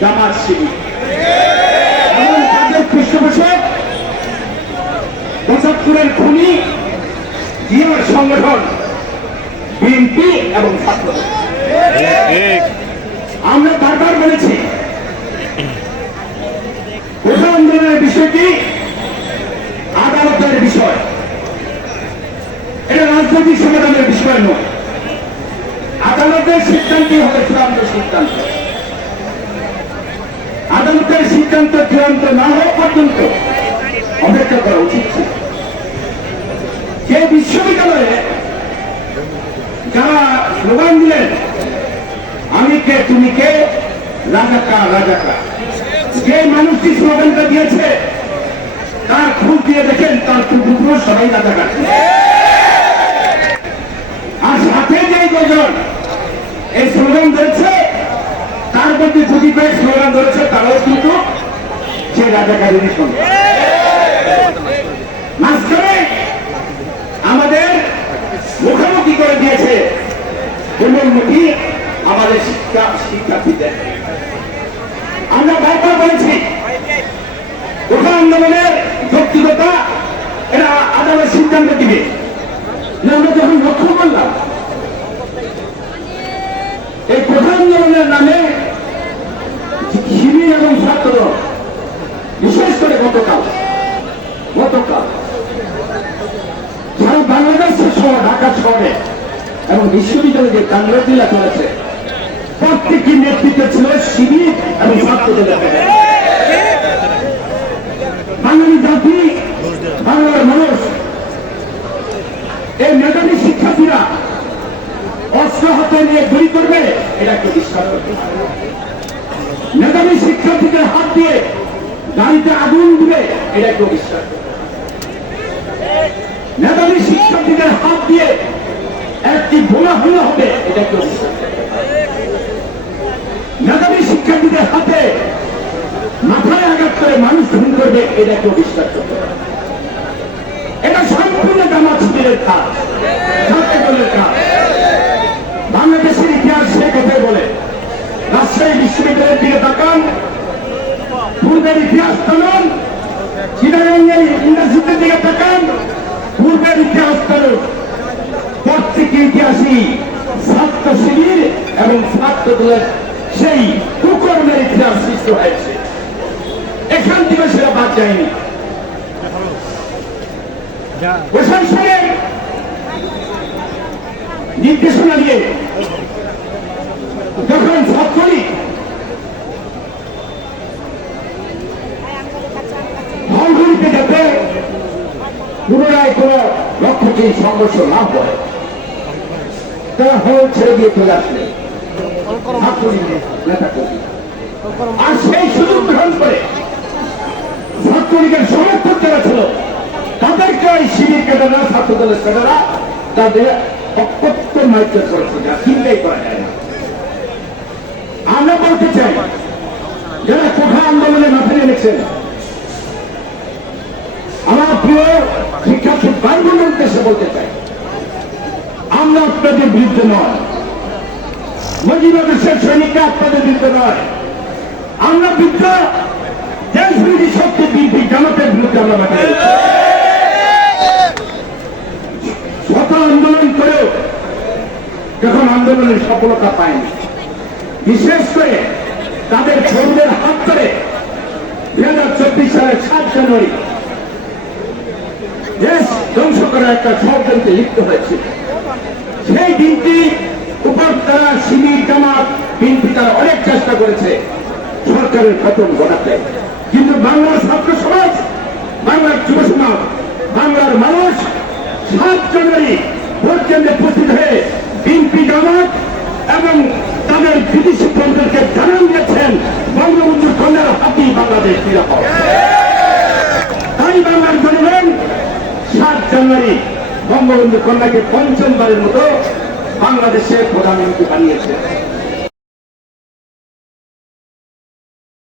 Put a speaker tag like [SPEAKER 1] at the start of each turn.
[SPEAKER 1] জামাত শিবির এবং পঁচাত্তরের খুনি জিয়ার সংগঠন, বিএনপি এবং ছাত্র আমরা বারবার বলেছি কোঠা আন্দোলনের বিষয়টি আদালতের বিষয়। এটা রাজনৈতিক সমাধানের বিষয় নয়। আদালতের সিদ্ধান্তই হবে চূড়ান্ত সিদ্ধান্ত। আদালতের সিদ্ধান্ত চূড়ান্ত না হওয়া পর্যন্ত অপেক্ষা করা উচিত ছিল। যে বিশ্ববিদ্যালয়ে যারা স্লোগান দিলেন, আমি কে, তুমি কে? রাজাকা রাজাকা। যে মানুষটি স্লোগানটা দিয়েছে, তার খুব দিয়ে দেখেন, তার কুকুর সবাই রাজাকার আর সাথে যে কজন এই স্লোগান ধরেছে তার মধ্যে যদি পেয়ে স্লোগান ধরেছে, তারাও কিন্তু সে রাজাকারেরই সঙ্গে। মাঝখানে আমাদের মুখোমুখি করে দিয়েছে মুখী আমাদের শিক্ষা শিক্ষার্থীদের। আমরা বারবার বলেছি কোঠা আন্দোলনের যৌক্তিকতা এরা আদালত সিদ্ধান্ত দিবে। আমরা যখন লক্ষ্য করলাম, এই কোঠা আন্দোলনের নামে শিবির এবং ছাত্র বিশেষ করে গতকাল গতকাল সারা বাংলাদেশ সহ ঢাকা শহরে এবং বিশ্ববিদ্যালয়ে যে কাঙ্গিলা চলেছে প্রত্যেকটি নেতৃত্বে ছিল শিবির এবং বাঙালি জাতি, বাংলার মানুষ, এই মেধাবী শিক্ষার্থীরা অস্ত্র হাতে নিয়ে গুলি করবে, এটা কেউ বিশ্বাস করবে না। মেধাবী শিক্ষার্থীদের হাত দিয়ে গাড়িতে আগুন দিবে, এটা একটু বিশ্বাস নেতাজি শিক্ষার্থীদের হাত দিয়ে একটি বোমা হামলা হবে, এটা একটু বিশ্বাস মেধাবী শিক্ষার্থীদের হাতে মাথায় আঘাত করে মানুষ খুন করবে, এটা কেউ বিশ্বাস করবে না। এটা সম্পূর্ণ জামাত শিবিরের কাজ ছাত্র দলের কাজ বাংলাদেশের ইতিহাস সে কথাই বলে রাজশাহী বিশ্ববিদ্যালয়ের দিকে তাকান পূর্বের ইতিহাস টানুন চিটাগঙ্গের ইউনিভার্সিটির দিকে তাকান, পূর্বের ইতিহাস ইতিহাসই ছাত্র শিবির এবং ছাত্র দলের সেই কুকর্মের ইতিহাস সৃষ্টি হয়েছে। এখান থেকে সেটা বাদ যায়নি। নির্দেশনা দিয়ে যখন কোন লক্ষ্যটি সংঘর্ষ না হয়? তারা হল ছেড়ে দিয়ে চলে আসলে। আর সেই সুযোগ গ্রহণ করে ছাত্রলীগের সমর্থক যারা ছিল, তাদেরকে ওই শিবির ক্যাডাররা ছাত্র দলের ক্যাডাররা তাদের অকথ্য মাইকেল করেছে যা চিন্তাই করা যায় না। আমরা বলতে চাই, যারা কোঠা আন্দোলনে মাঠে নেমেছেন, আমার প্রিয় উদ্দেশ্যে বলতে চাই। আমরা আপনাদের বিরুদ্ধে নয়। মজিবা দেশের সৈনিকরা আপনাদের বিরুদ্ধে নয়। আমরা বিরুদ্ধ দেশ বিরোধী শক্তি বিরোধী জামাতের বিরুদ্ধে আমরা শত আন্দোলন করেও যখন আন্দোলনের সফলতা পায়নি, বিশেষ করে তাদের কর্মীদের হাত ধরে দুই হাজার চব্বিশ সালের সাত জানুয়ারি একটা ষড়যন্ত্রে লিপ্ত হয়েছিল সেই দিনটি উপর তারা শিবির জামাত বিএনপি তারা অনেক চেষ্টা করেছে সরকারের পতন ঘটাতে। কিন্তু বাংলার ছাত্র সমাজ, বাংলার যুব সমাজ, বাংলার মানুষ সাত জানুয়ারি ভোট কেন্দ্রে উপস্থিত হয়ে বিএনপি জামাত এবং তাদের বিদেশি বন্ধুদেরকে জানান দিয়েছেন বঙ্গবন্ধু কন্যার হাতেই বাংলাদেশ নিরাপদ। তাই বাংলার সাত জানুয়ারি বঙ্গবন্ধু কন্যাকে পঞ্চমবারের মতো বাংলাদেশের প্রধানমন্ত্রী বানিয়েছে।